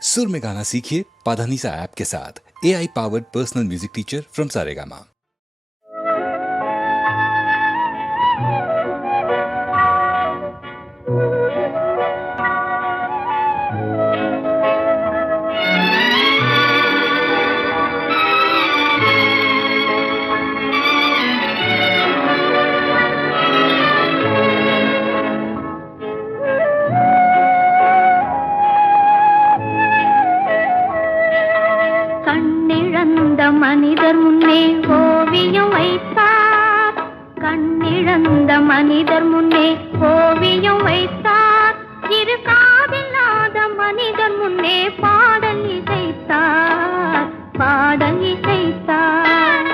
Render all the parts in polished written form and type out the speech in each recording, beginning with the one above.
सुर में गाना सीखिए पाधानीसा ऐप के साथ। AI powered personal music teacher from Saregama. மனிதர் முன்னே ஓவியம் வைத்தார், கண்ணிழந்த மனிதர் முன்னே ஓவியம் வைத்தார். இரு காதில்லாத மனிதர் முன்னே பாடல் இசைத்தார், பாடல் இசைத்தார்.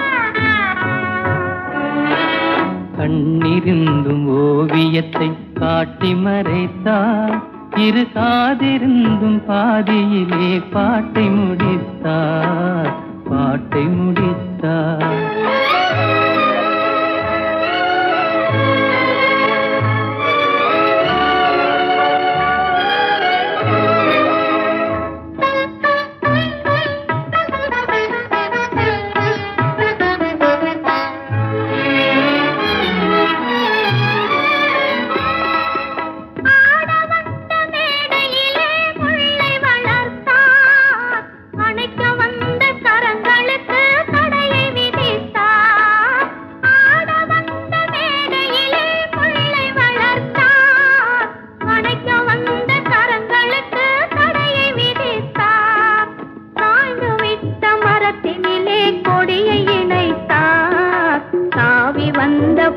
கண்ணிருந்தும் ஓவியத்தை காட்டி மறைத்தார், இரு காதிருந்தும் பாதியிலே பாட்டை முடித்தார், பாட்டை முடித்தார்.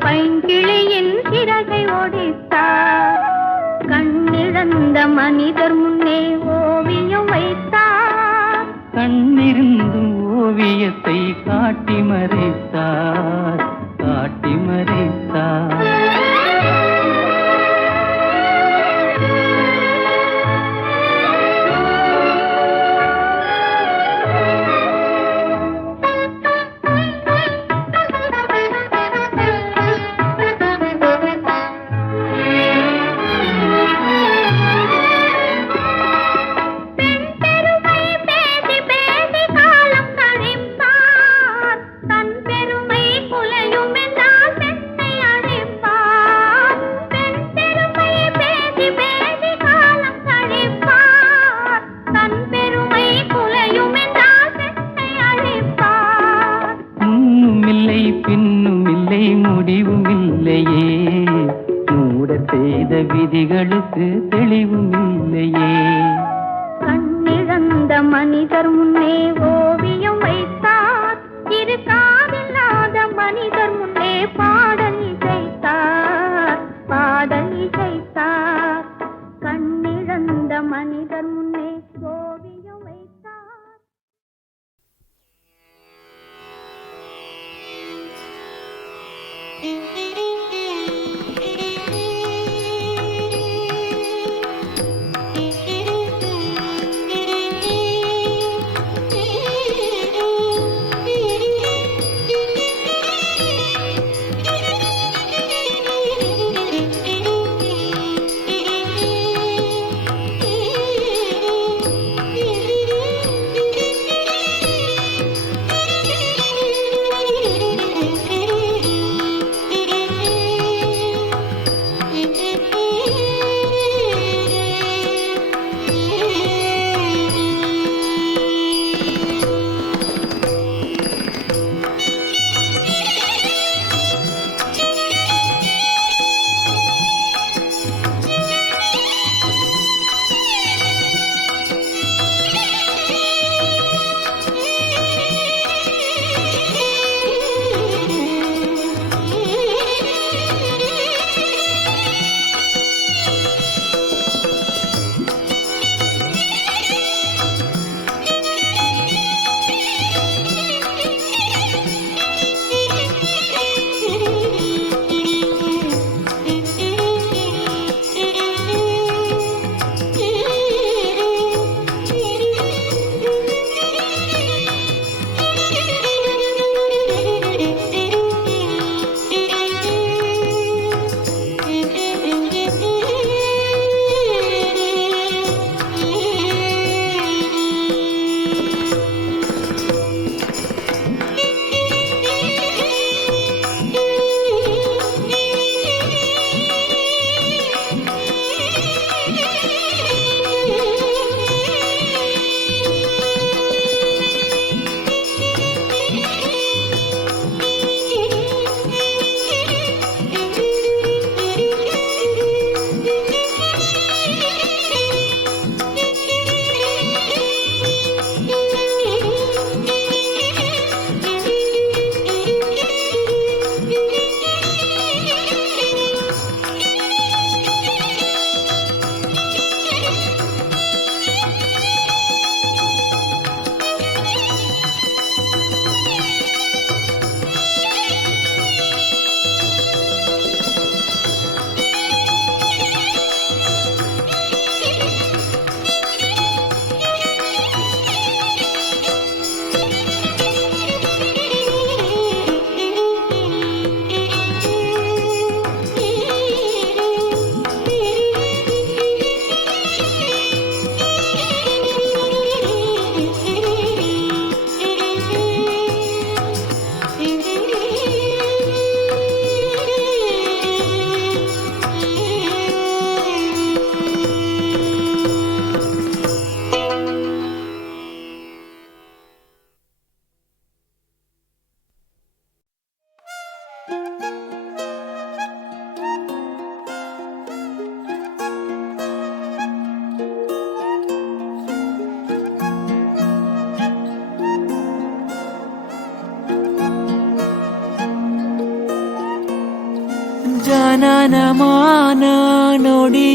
பைங்கிளியின் சிறகை ஒடித்தார், கண்ணிழந்த மனிதர் முன்னே ஓவியம் வைத்தார். கண்ணிருந்தும் ஓவியத்தை காட்டி மறைத்தார், காட்டி மறைத்தார். விதிகளுக்கு தெளிவும் இல்லையே. கண்ணிழந்த மனிதர் முன்னே ஓவியம் வைத்தார், இரு காதில்லாத மனிதர் முன்னே பாடல் இசைத்தார், பாடல் இசைத்தார். கண்ணிழந்த மனிதர் முன்னே ஓவியம் வைத்தார்.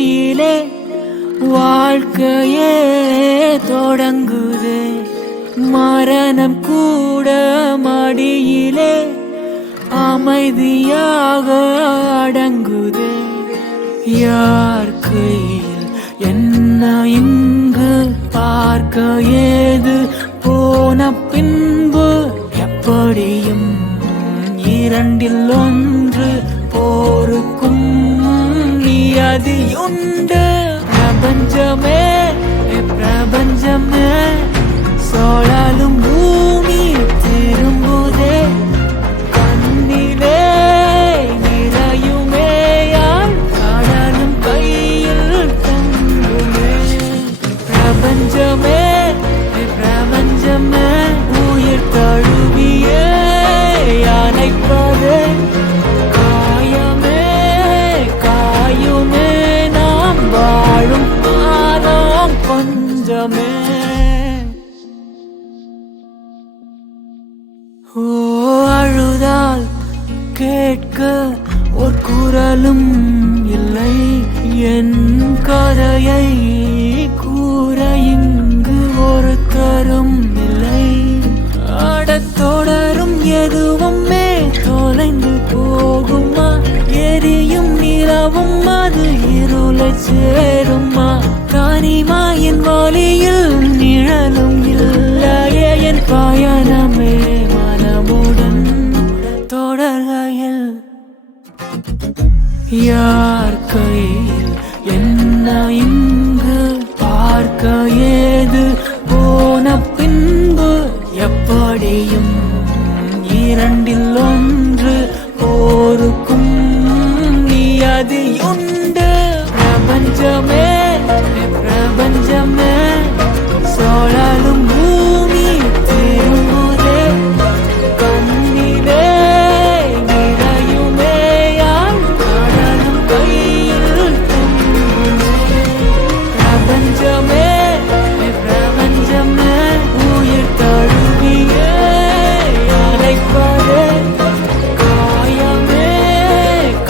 நொடியிலே வாழ்க்கையே தொடங்குதே. மரணம் கூட மடியிலே அமைதியாக அடங்குதே. யார் கையில் என்ன இங்கு பார்க்க ஏது போன பின்பு எப்படியும் இரண்டில் ஒன்று போருக்கும் நியதியுண்டு. பிரபஞ்சமே பிரபஞ்சமே சோழாலும் பூமி திரும்புதே. கண்ணிலே இலையுமே யார் கடலும் கையில் தூங்குதே. பிரபஞ்சமே பிரபஞ்சமே உயிர் தழுவியே அணைப்பதே. காயமே காயுமே நாம் வாழும் காலம் கொஞ்சமே. ஓ அழுதால் கேட்க ஒரு குரலும் இல்லை. என் கதையை கூற இங்கு ஒருத்தரும் இல்லை. ஆடத் தொடரும் எதுவுமே தொலைந்து போகுமா? எரியும் நிலவும் அது இருளச் சேருமா? தனிமாயின் வழியில் நிழலும் இல்லையே. என் பயணமே மனமுடன் தொடர்கையில் யார் கையில் என்ன இங்கு பார்க்க ஏது போன பின்பு எப்படியும் இரண்டில் ஒன்று போருக்கும் நியதியுண்டு. பிரபஞ்சமே பிரபஞ்சமே சோழாலும் பூமி திரும்புதே. கண்ணிலே இலையுமே யார் கடலும் கையில் தூங்குதே. பிரபஞ்சமே பிரபஞ்சமே உயிர் தழுவியே அணைப்பதே. காயமே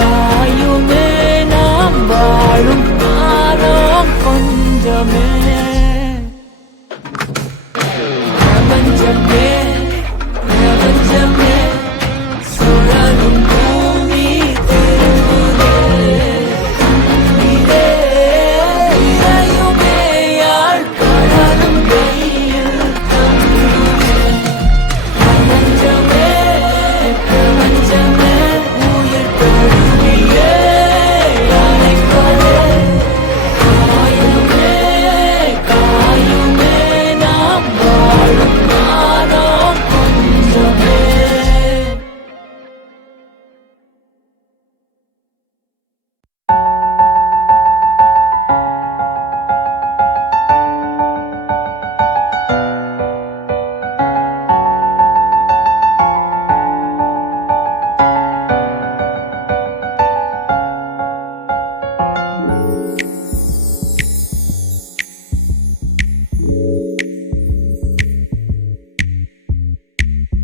காயுமே நாம் வாழும் காலம் கொஞ்சமே. பிரபஞ்சமே பிரபஞ்சமே சுழலும் பூமி திரும்புதே. கண்ணிலே இலையுமே யாழ் கடலும் கையில் தங்குதே. பிரபஞ்சமே பிரபஞ்சமே உயிர் தழுவியே அணைப்பதே. காயமே காயுமே நாம் வாழும் காலம் கொஞ்சமே.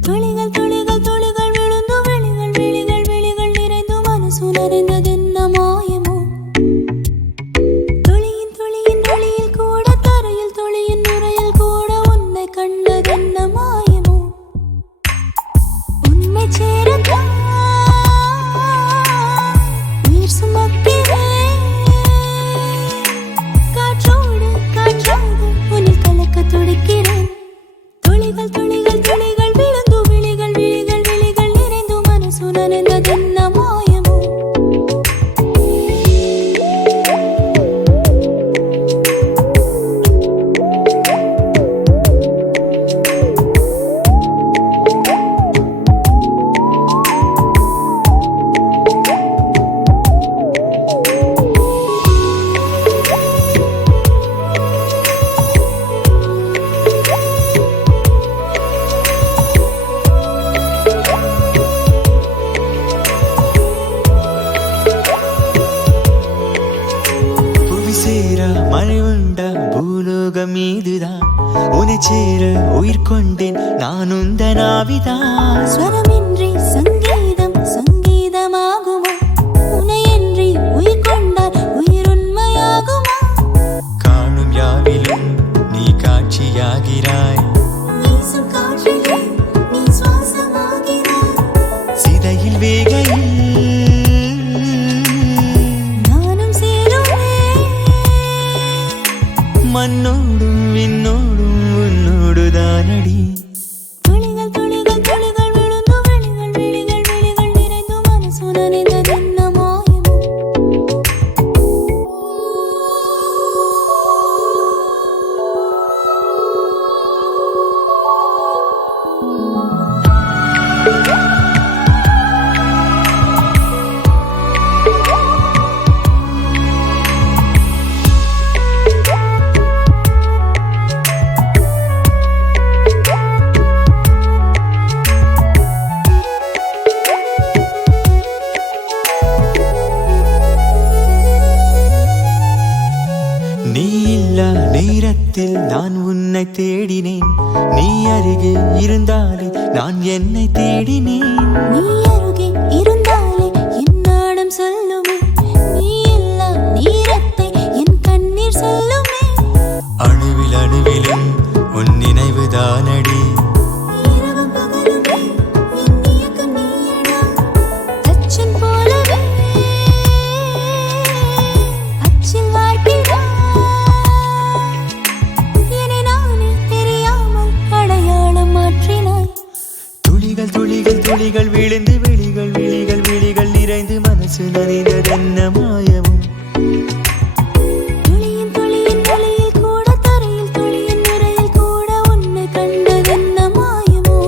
துளிகள் துளிகள் துளிகள் விழுந்து விழிகள் விழிகள் விழிகள் நிறைந்து மனசு நனைந்ததென்ன மாயமோ? துளியின் துளியின் ஒளியில் கூட தரையில் துளியின் நுரையில் கூட உன்னை கண்டதென்ன மாயமோ? உன்னை சேரத்தான் உயிர் சுமக்கிறேன். காற்றோடு காற்றாக உன்னில் கலக்க துடிக்கிறேன். துளிகள் துளிகள் துளிகள் விழுந்து விழிகள் விழிகள் விழிகள் நிறைந்து மனசு நனைந்ததென்ன மாயமோ? புவி சேர மழை உண்ட பூலோகம் மீதுதான் உன்னை சேர உயிர் கொண்டேன் நான் உந்தன் ஆவிதான். ஸ்வரமின்றி சங்கீதம் சங்கீதமாகுமா? உன்னையன்றி உயிர் கொண்டால் உயிர் உண்மையா? விண்ணோடும் உன்னோடுதானடி. துளிகள் துளிகள் துளிகள் விழுந்து விழிகள் விழிகள் விழிகள் நிறைந்து மனசு நனைந்ததென்ன மாயமோ? நீ இல்லா நேரத்தில் நான் உன்னை தேடினேன். நீ அருகே இருந்தாலே நான் என்னை தேடினேன். நீ அருகே இருந்தாலே என் நாடம் சொல்லுமே. நீ இல்லா நேரத்தை என் கண்ணீர் சொல்லுமே. அணுவில் அணுவிலும் உன் நினைவுதானடி. இரவு பகலுமே என் இயக்கம் நீயடா. அச்சன் போலவே அச்சில் வாழ்கிறாய். என்னை நானே தெரியாமல் அடையாளம் மாற்றினாய். துளிகள் துளிகள் துளிகள் விழுந்து விழிகள் விழிகள் விழிகள் நிறைந்து மனசு நனைந்ததென்ன மாயமோ? துளியின் துளியின் வழியில் கூட தரையில் துளியின் நிறையில் கூட உன்னை கண்டதென்ன மாயமோ?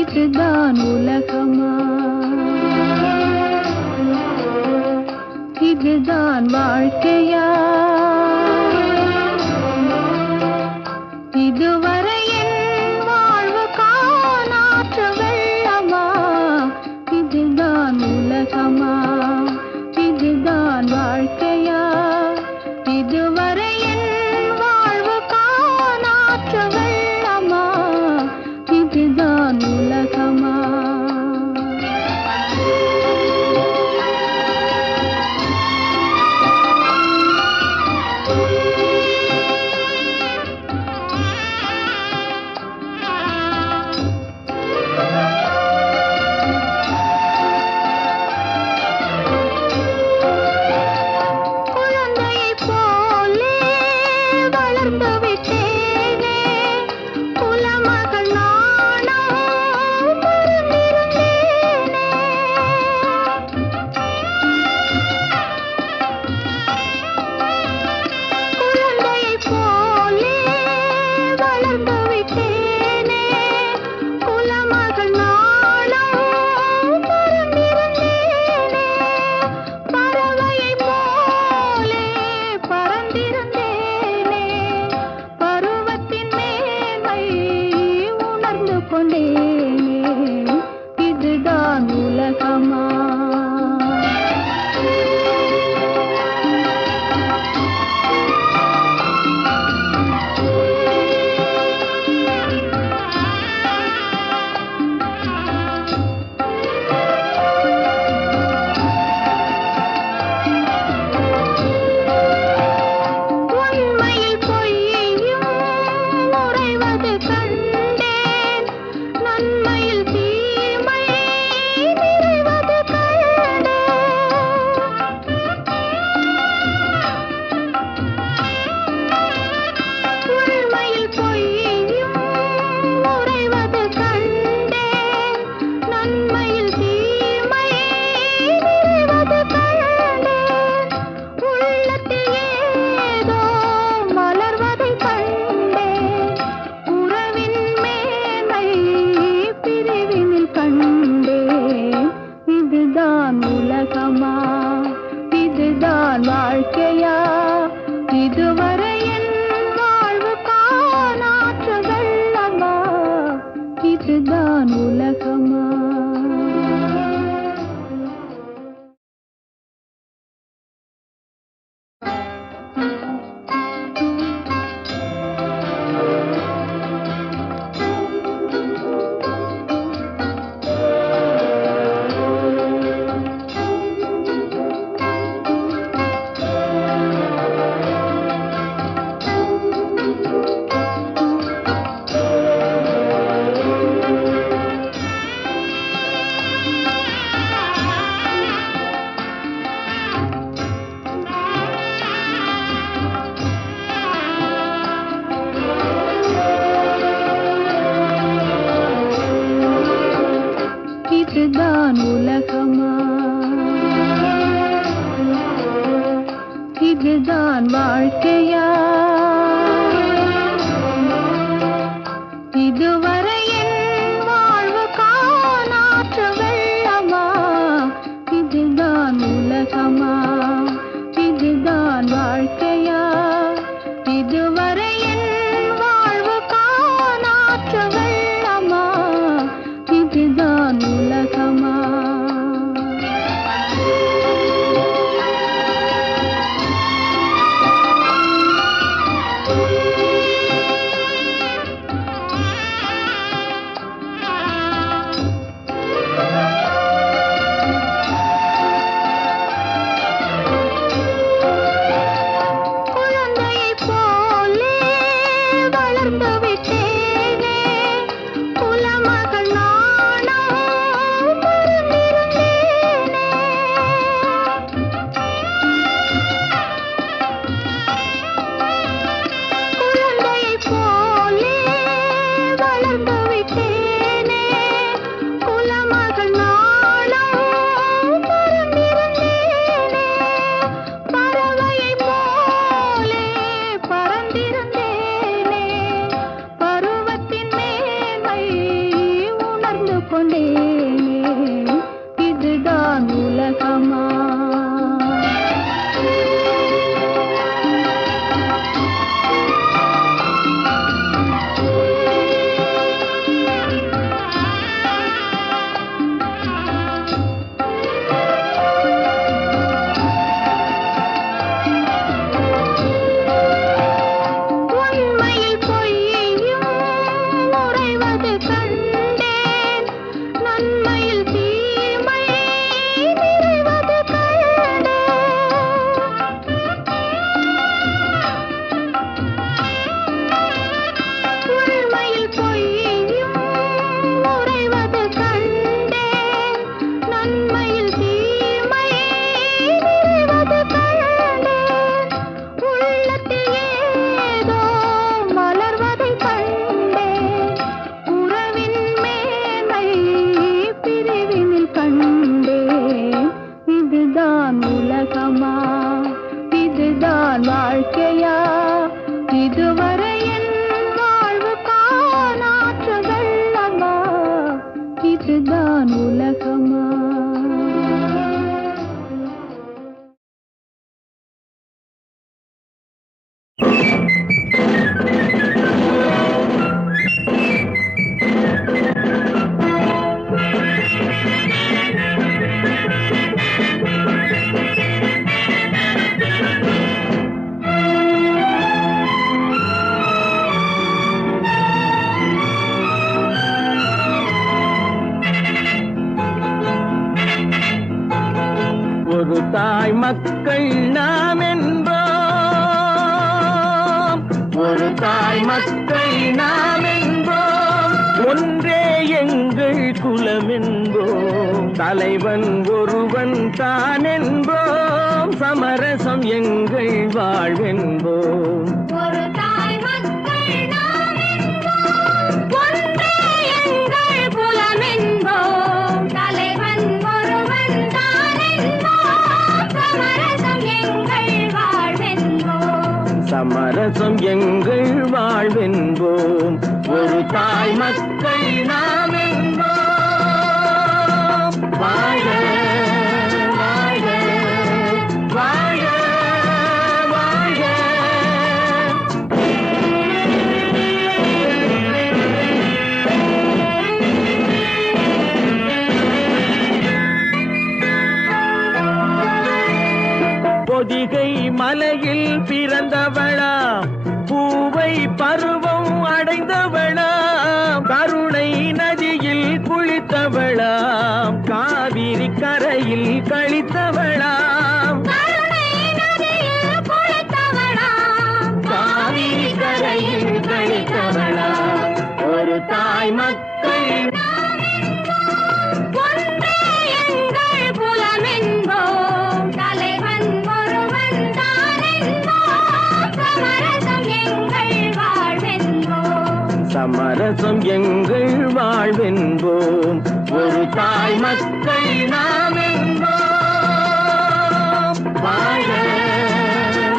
இதுதான் உலகமா, இதுதான் வாழ்க்கையா, இதுவரை என் வாழ்வு காணாற்ற வெள்ளமா. இதுதான் உலகமா, இதுதான் வாழ்க்கையா, இதுவரை என் வாழ்வு காணாற்ற வெள்ளமா. இதுதான் உலகமா. குழந்தையைப் போலே வளர்ந்து விட்டேனே, குலமகள் நானும் மறந்திருந்தேனே. குழந்தையைப் போலே வளர்ந்து விட்டேனே, குலமகள் நானும் மறந்திருந்தேனே. பறவையைப் போலே பறந்திருந்தேனே, பருவத்தின் மேன்மை உணர்ந்து கொண்டேனே. இதுதான் உலகமா. உண்மையில் பொய்யும் உறைவது கண்டேன், நன்மையில் மக்கள் நாம் என்போம், ஒன்றே எங்கள் குலம் என்போம், தலைவன் ஒருவன் தான் என்போம், சமரசம் எங்கள் வாழ்வென்போம். ஒரு தாய் மக்கள் நாம் என்போம், ஒன்றே எங்கள் குலம் என்போம், தலைவன் ஒருவன் தான் என்போம், சமரசம் எங்கள் வாழ்வென்போம். சமரசம் எங்கள் வாழ்வென்போம், ஒரு தாய் மக்கள் நாம் என்போம். வாழ வாழ வாழ வாழ. பொதிகை மலையில் பிறந்தவளா, பூவை பருவம் அடைந்தவளாம், கருணை நதியில் குளித்தவளாம், காவிரி கரையில் கழித்தவளாம், காவிரி கரையில் கழித்தவளாம். ஒரு தாய் மக்கள் ஒன்றே எங்கள் குலம் என்போம், தலைவன் ஒருவன் தான் என்போம், சமரசம் எங்கள் வாழ்வென்போம். சமரசம் எங்கள் வாழ்வென்போம், ஒரு தாய் மக்கள் நாம் என்போம். வாழ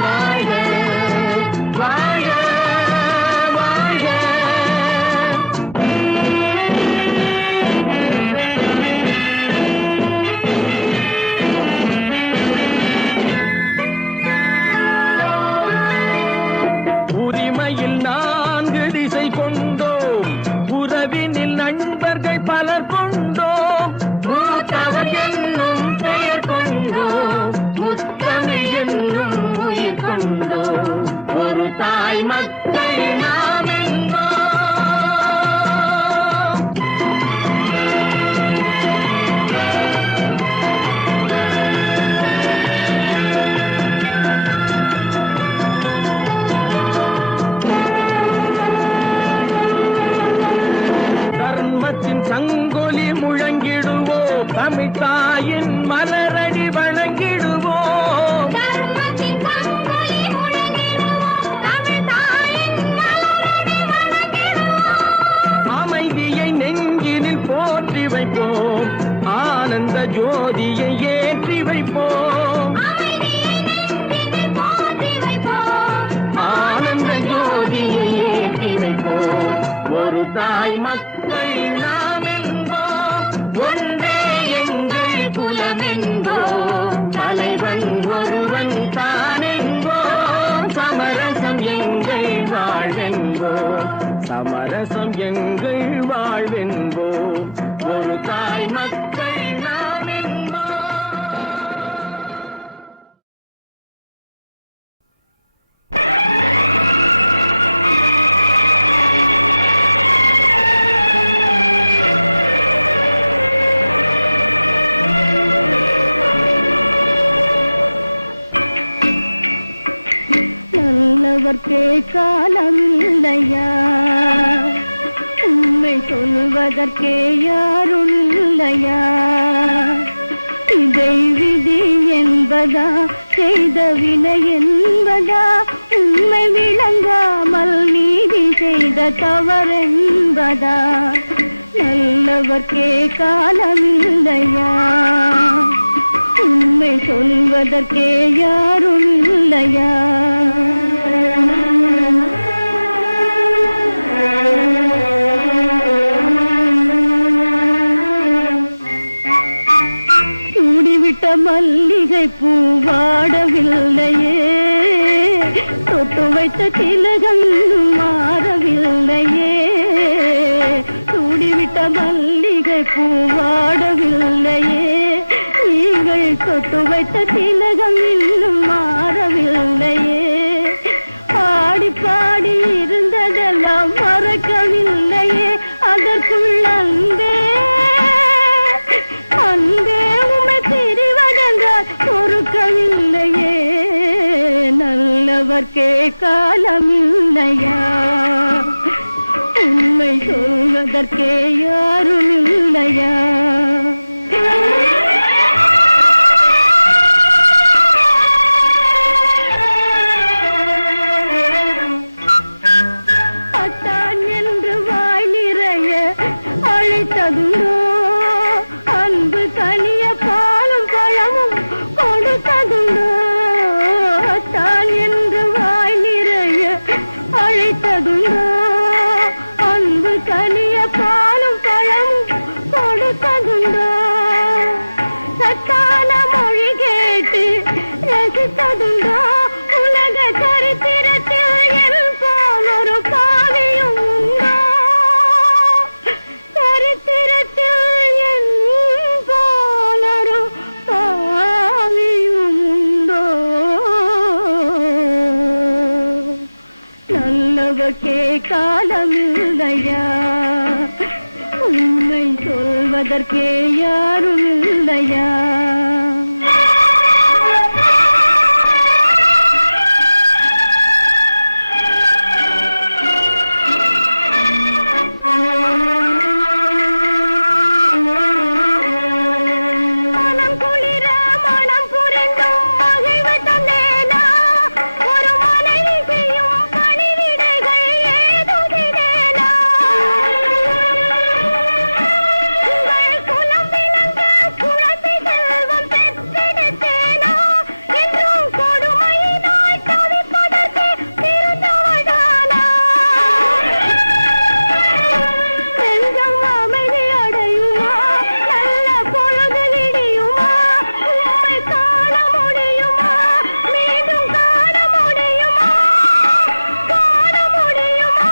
வாழ வாழ வாழ. உரிமையில் 4 திசை கொண்டோம், உறவினில் நண்பர்கள் பலர் கொண்டோம், மூத்தவர் என்னும் பெயர் கொண்டோம், முத்தமிழ் என்னும் உயிர் கொண்டோம், ஒரு தாய் மக்கள் நாம் என்போம். தர்மத்தின் சங்கொலி முழங்கிடுவோம், தமிழ் தாயின் மலரடி வணங்கிடுவோம், தர்மத்தின் சங்கொலி முழங்கிடுவோம், தமிழ் தாயின் மலரடி வணங்கிடுவோம். அமைதியை நெஞ்சினில் போற்றி வைப்போம், ஆனந்த ஜோதியை ஏற்றி வைப்போம், அமைதியை நெஞ்சினில் போற்றி வைப்போம், ஆனந்த ஜோதியை ஏற்றி வைப்போம். ஒரு தாய் மக்கள் நாம் என்போம், ஒன்றே எங்கள் குலம் என்போம், தலைவன் ஒருவன் தான் என்போம், சமரசம் எங்கள் வாழ்வென்போம், சமரசம் எங்கள் வாழ்வென்போம், ஒரு தாய் மக்கள் நாம் என்போம். நல்லவர்க்கே காலமில்லையா, உண்மை சொல்வதற்கே யாரும் இல்லையா, இதை விதி என்பதா, செய்த வினை என்பதா, உண்மை விளங்காமல் நீதி செய்த தவறென்பதா, நல்லவர்க்கே காலமில்லையா, உண்மை சொல்வதற்கே யாரும் இல்லையா. சூடிவிட்ட மல்லிகை பூவாடவில்லையே, தொட்டு வைத்த திலகம் மாறவில்லையே, சூடிவிட்ட மல்லிகை பூவாடவில்லையே, நீங்கள் தொட்டு வைத்த திலகம் இன்னும் மாறவில்லையே, பாடி பாடி இருந்ததெல்லாம் மறக்கவில்லையே, அதற்குள் அன்பே அன்பே உமை பிரிவதென்றால் பொறுக்கவில்லையே, நல்லவர் நல்லவர்க்கே காலமில்லையா உண்மை சொல்வதற்கே யாரும் இல்லையா அத்தான் என்று வாய் நிறைய அழைத்ததுண்டோ அன்பு தனிய பாலும் பழமும் கொடுத்ததுண்டோ அத்தான் என்று வாய் நிறைய அழைத்ததுண்டோ அன்பு தனிய பாலும் பழமும் கொடுத்ததுண்டோ சத்தான மொழி கேட்டு ரசித்ததுண்டோ உலக சரித்திரத்தில் என் போல் ஒரு பாவியும் உண்டோ சரித்திரத்தில் என் போல் ஒரு பாவியும் உண்டோ நல்லவர்க்கே காலமில்லையா உண்மை சொல்வதற்கே யாரும் இல்லையா மனம் குளிர மனம் புரிந்தும் மகிழ்வு தந்தேனா ஒரு மனைவி செய்யும் பணிவிடைகள் ஏதும் செய்தேனா உங்கள் குலம் விளங்க குழந்தை செல்வம் பெற்றெடுத்தேனா என்றும் கொடுமையினால் தவிப்பதற்கு பிறந்தவளானா நெஞ்சம் அமைதி அடையுமா நல்ல பொழுது விடியுமா உம்மை காண முடியுமா மீண்டும் காண முடியுமா காண முடியுமா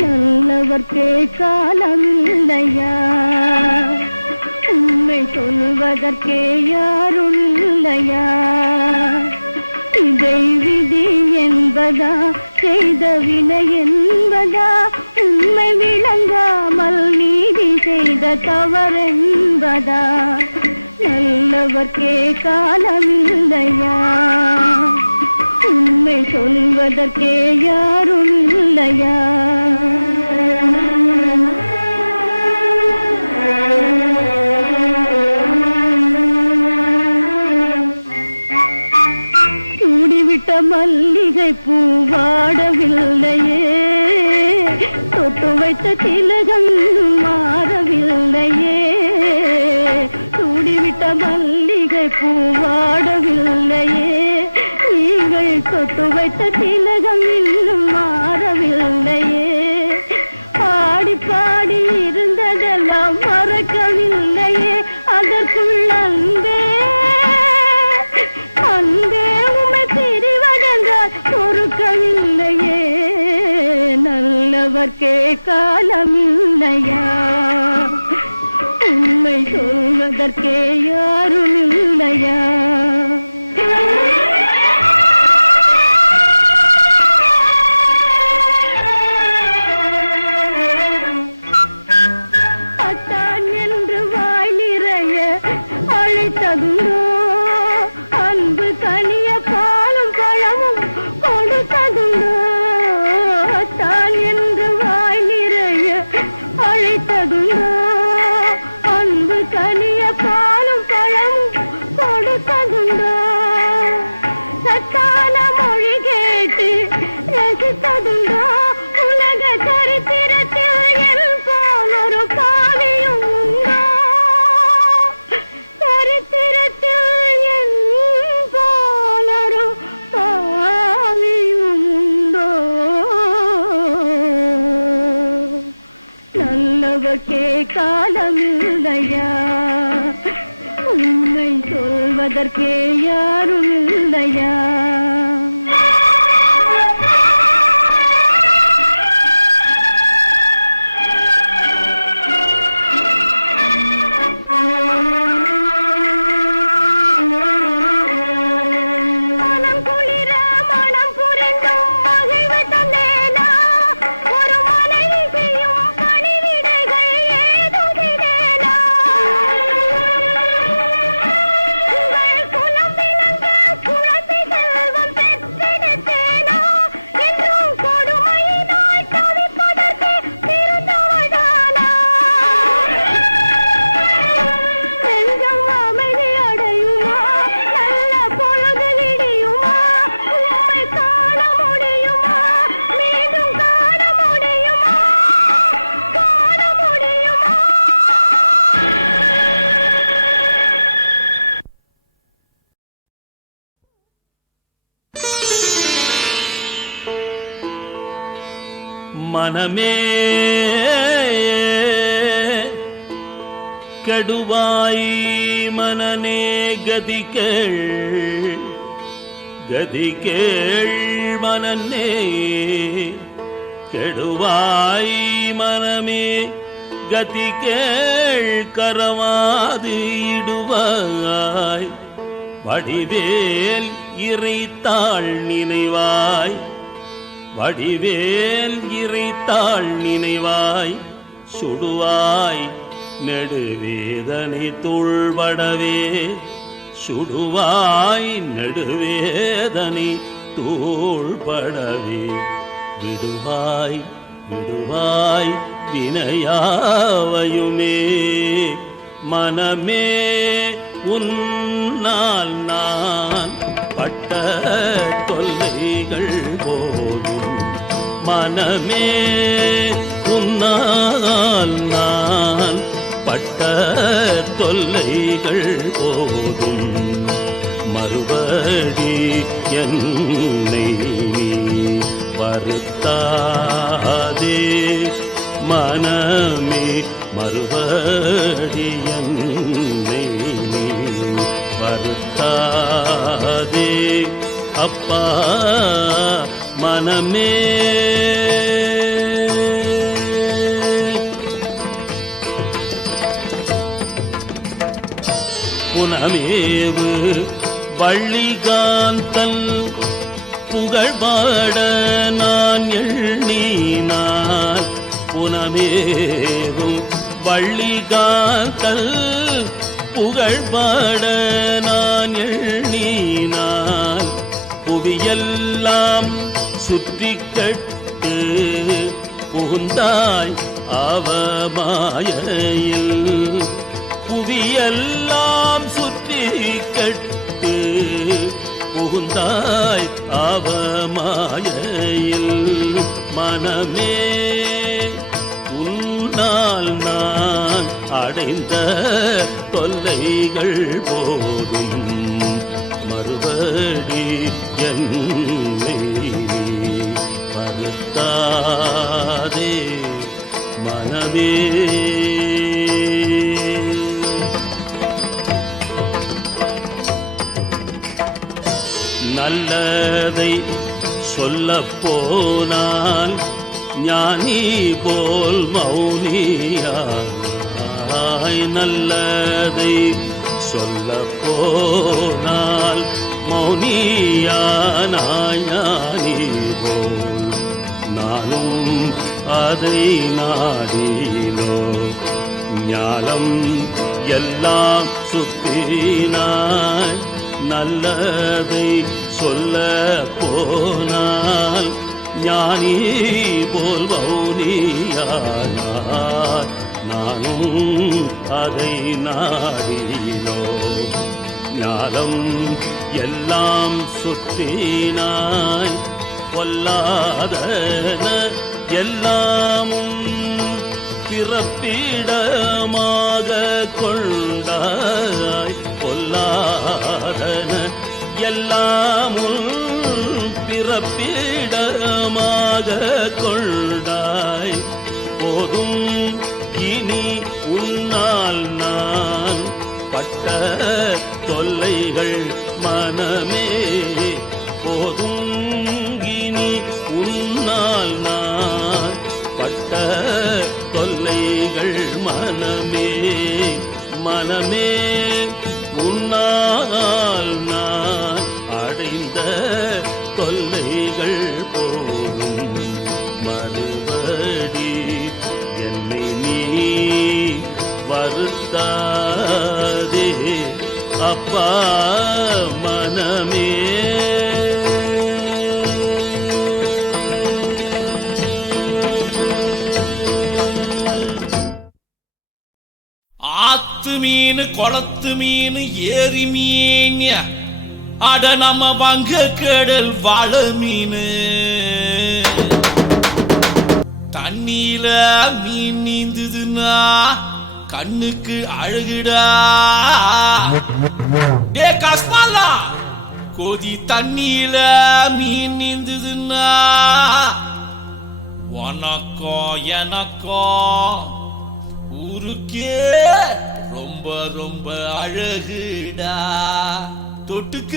நல்லவர்க்கே காலமில்லையா உண்மை சொல்வதற்கே யாரும் இல்லையா இதை விதி என்பதா செய்த வினை என்பதா உண்மை விளங்காமல் நீதி செய்த தவறென்பதா நல்லவர்க்கே காலமில்லையா உண்மை சொல்வதற்கே யாரும் இல்லையா சூடிவிட்ட மல்லிகை பூ வாடவில்லையே தொட்டு வைத்த திலகம் இன்னும் மாறவில்லையே சூடிவிட்ட மல்லிகை பூ வாடவில்லையே நீங்கள் தொட்டு வைத்த திலகம் இன்னும் மாறவில்லையே பாடி பாடி இருந்ததெல்லாம் மறக்கவில்லையே அதற்குள் அன்பே அன்பே உமை பிரிவதென்றால் பொறுக்கவில்லையே நல்லவர்க்கே காலமில்லையா உண்மை சொல்வதற்கே யாரும் இல்லையா அத்தான் என்று வாய் நிறைய அழைத்ததுண்டோ அன்பு தனிய பாலும் பழமும் கொடுத்ததுண்டோ அத்தான் என்று வாய் நிறைய அழைத்ததுண்டோ அன்பு தனிய பாலும் பழமும் கொடுத்ததுண்டோ சத்தான மொழி கேட்டு ரசித்ததுண்டோ உலக சரித்திரத்தில் என் போல் ஒரு பாவியும் உண்டோ சரித்திரத்தில் என் போல் ஒரு பாவியும் உண்டோ நல்லவர்க்கே காலமில்லையா உண்மை சொல்வதற்கே யாரும் இல்லையா மனமே கெடுவாய் மனநே கதிகள் கதிகள் மனநே கெடுவாய் மனமே கதிகள் கரவாது இடுவாய் வடிவேல் இறைத்தாள் நினைவாய் வடிவேல் இறைத்தாள் நினைவாய் சுடுவாய் நெடுவேதனை தூள்படவே சுடுவாய் நெடுவேதனை தூள்படவே விடுவாய் விடுவாய் வினையாவையுமே மனமே உன்னால் நான் பட்ட தொல்லைகள் போதும் மனமே உன்னால் நான் பட்ட தொல்லைகள் போதும் மறுபடி என்னை நீ வருத்தாதே மனமே மறுபடி என்னை நீ வருத்தாதே அப்பா மனமே புனமேவு வள்ளிகாந்தன் புகழ்பாட நான் எண்ணினான் புனமேவும் வள்ளிகாந்தன் புகழ்பாட நான் எண்ணினான் புவியெல்லாம் சுற்றி கட்டு புகுந்தாய் அவமாயில் புவியெல்லாம் சுற்றி கட்டு புகுந்தாய் அவமாயில் மனமே உன்னால் நான் அடைந்த தொல்லைகள் போதும் மறுபடி என்னை வருத்தாதே மனமே நல்லதை சொல்ல போனால் ஞானி போல் மௌனியாய் நல்லதை சொல்ல போனால் மௌனியானாய் ஞானி போல் நானும் அதை நாடினோ ஞானம் எல்லாம் சுத்தினாய் நல்லதை சொல்ல போனால் ஞானி போல் மௌனியானார் நானும் அதை நாடினோ ஞானம் எல்லாம் சுற்றினாய் பொல்லாதன எல்லாமும் பிறப்பிடமாக கொண்டாய் பொல்லாதன எல்லாமும் பிறப்பிடமாக கொண்டாய் போதும் இனி உன்னால் நான் பட்ட தொல்லைகள் மனமே போதும் இனி உன்னால் நான் பட்ட தொல்லைகள் மனமே மனமே உன்னால் நான் அடைந்த தொல்லைகள் போதும் மறுபடி என்னை நீ வருத்தாதே அப்பா மனமே ஆத்து மீன் குளத்து மீன் ஏரி மீன் அட நம்ம வங்க கடல் வாழ மீன் தண்ணியில மீன் நீந்துதுன்னா கண்ணுக்கு அழகுடா டே கஸ்மாலா கொதி தண்ணியில மீன் நீந்துதுன்னா உனக்கோ எனக்கோ ஊருக்கே ரொம்ப ரொம்ப அழகுடா, தொட்டுக்க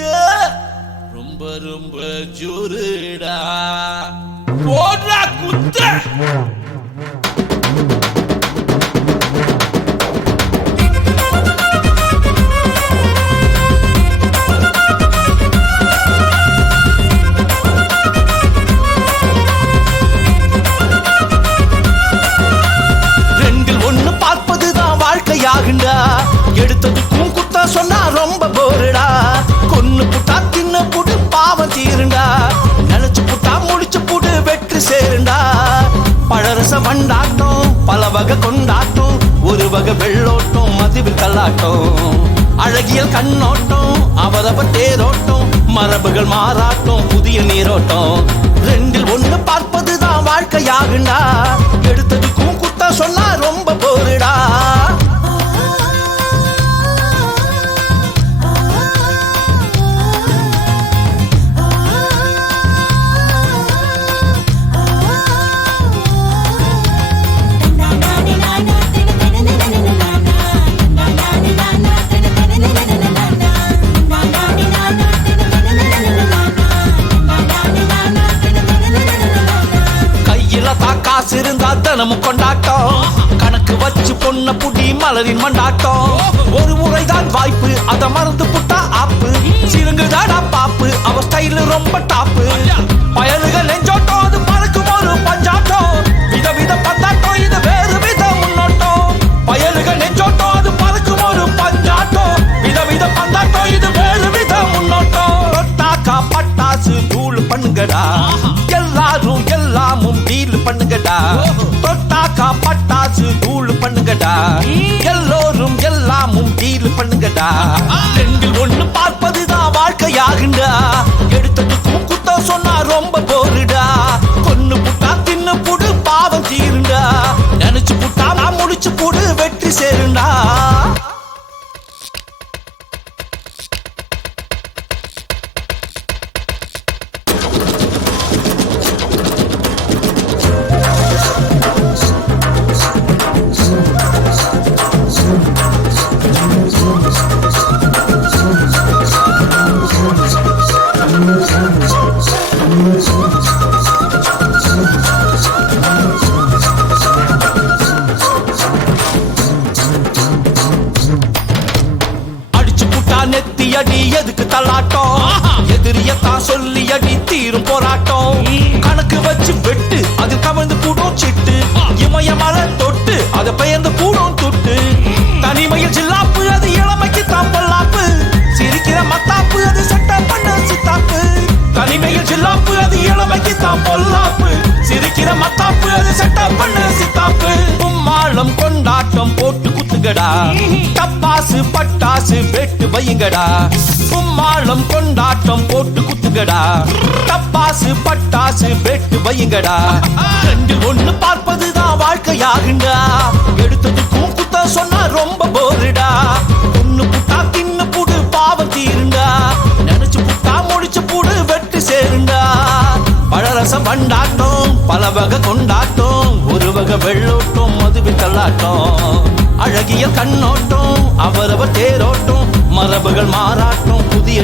ரொம்ப ரொம்ப ஜோருடா. போடுறா குத்த. எடுத்ததுக்கும் குத்தா சொன்னா ரொம்ப போருடா. கொன்னு புட்டா தின்னு புட்டு பாவம் தீருண்டா. நினைச்சு புட்டா முடிச்சு புட்டு வெற்றி சேருண்டா. பழரச வண்டாட்டம் பல வகை கொண்டாட்டம், ஒரு வகை வெள்ளோட்டம் மதிவு கல்லாட்டம். அழகியல் கண்ணோட்டம் அவரவர் தேரோட்டம், மரபுகள் மாறாட்டம் புதிய நீரோட்டம். ரெண்டில் ஒண்ணு பார்ப்பதுதான் வாழ்க்கையாகுண்டா. எடுத்ததுக்கும் குத்தா சொன்னா ரொம்ப போருடா. காசு இருந்தா தினமும் கொண்டாட்டம், கணக்கு வச்சு பொண்ண புடி மலரின் மண்டாட்டம். ஒரு முறைதான் வாய்ப்பு அத மறந்து புட்டா ஆப்பு. சிறுங்குதாடா பாப்பு அவ ஸ்டைலு ரொம்ப டாப்பு. பயலுகள் நெஞ்சோட்டம் அது பறக்கும் ஒரு பஞ்சாட்டம். விதவித பந்தாட்டம் இது வேறு வித முன்னோட்டம். பயலுகள் நெஞ்சோட்டம் அது பறக்கும் ஒரு பஞ்சாட்டம். விதவித பந்தாட்டம் இது வேறு வித முன்னோட்டம். தொட்டாக்கா பட்டாசு தூள் பண்ணுங்கடா, எல்லாரும் எல்லாமும் டீல் பண்ணுங்கடா. தொட்டாக்கா பட்டாசு தூள் பண்ணுங்கடா, எல்லோரும் எல்லாமும் டீல் பண்ணுங்கடா. ரெண்டில் ஒண்ணு பார்ப்பதுதான் வாழ்க்கையாகுண்டா. எடுத்ததுக்கும் குத்தம் சொன்னா ரொம்ப போருடா. கொன்னு புட்டா தின்னு புடு பாவம் தீருண்டா. நினைச்சு புட்டா முடிச்சு புடு வெற்றி சேருண்டா. அடிச்சு புட்டா நெத்தி அடி எதுக்கு தள்ளாட்டம். எதிரியத்தான் சொல்லி அடி தீரும் போராட்டம். கணக்கு வச்சு வெட்டு அது கவர்ந்து கூடும் சிட்டு. இமய மலை தொட்டு அதை பெயர்ந்து கூடும் துட்டு. தனிமையில் ஜில்லாப்பு அது இளமைக்கு தாம்பல்லாப்பு. சிரிக்கிற மத்தாப்பு அது சட்ட பண்ண சித்தாப்பு. தனிமையில் ஜில்லாப்பு அது இளமைக்கு தாம்பல்லாப்பு. சிரிக்கிற மத்தாப்பு அது சட்ட பண்ண சித்தாப்பு. கும்மாளம் கொண்டாட்டம் போட்டு குத்துங்கடா, டப்பாசு பட்டாசு வெட்டு வையுங்கடா. கும்மாளம் கொண்டாட்டம் போட்டு குத்துங்கடா, டப்பாசு பட்டாசு வெட்டு வையுங்கடா. ரெண்டில் ஒண்ணு பார்ப்பதுதான் வாழ்க்கையாகுண்டா. எடுத்ததுக்கும் குத்த சொன்னா ரொம்ப போருடா. ஒண்ணு புட்டா தின்னு புடு பாவம் தீருண்டா. நினைச்சு புட்டா முடிச்சு புடு வெற்றி சேருண்டா. பழரசம் வண்டாட்டம் பல வகை கொண்டாட்டம், ஒரு வகை வெள்ளோட்டம் மதுவு கல்லாட்டம். அழகிய கண்ணோட்டம் அவரவர் தேரோட்டம், மரபுகள் மாறாட்டம் புதிய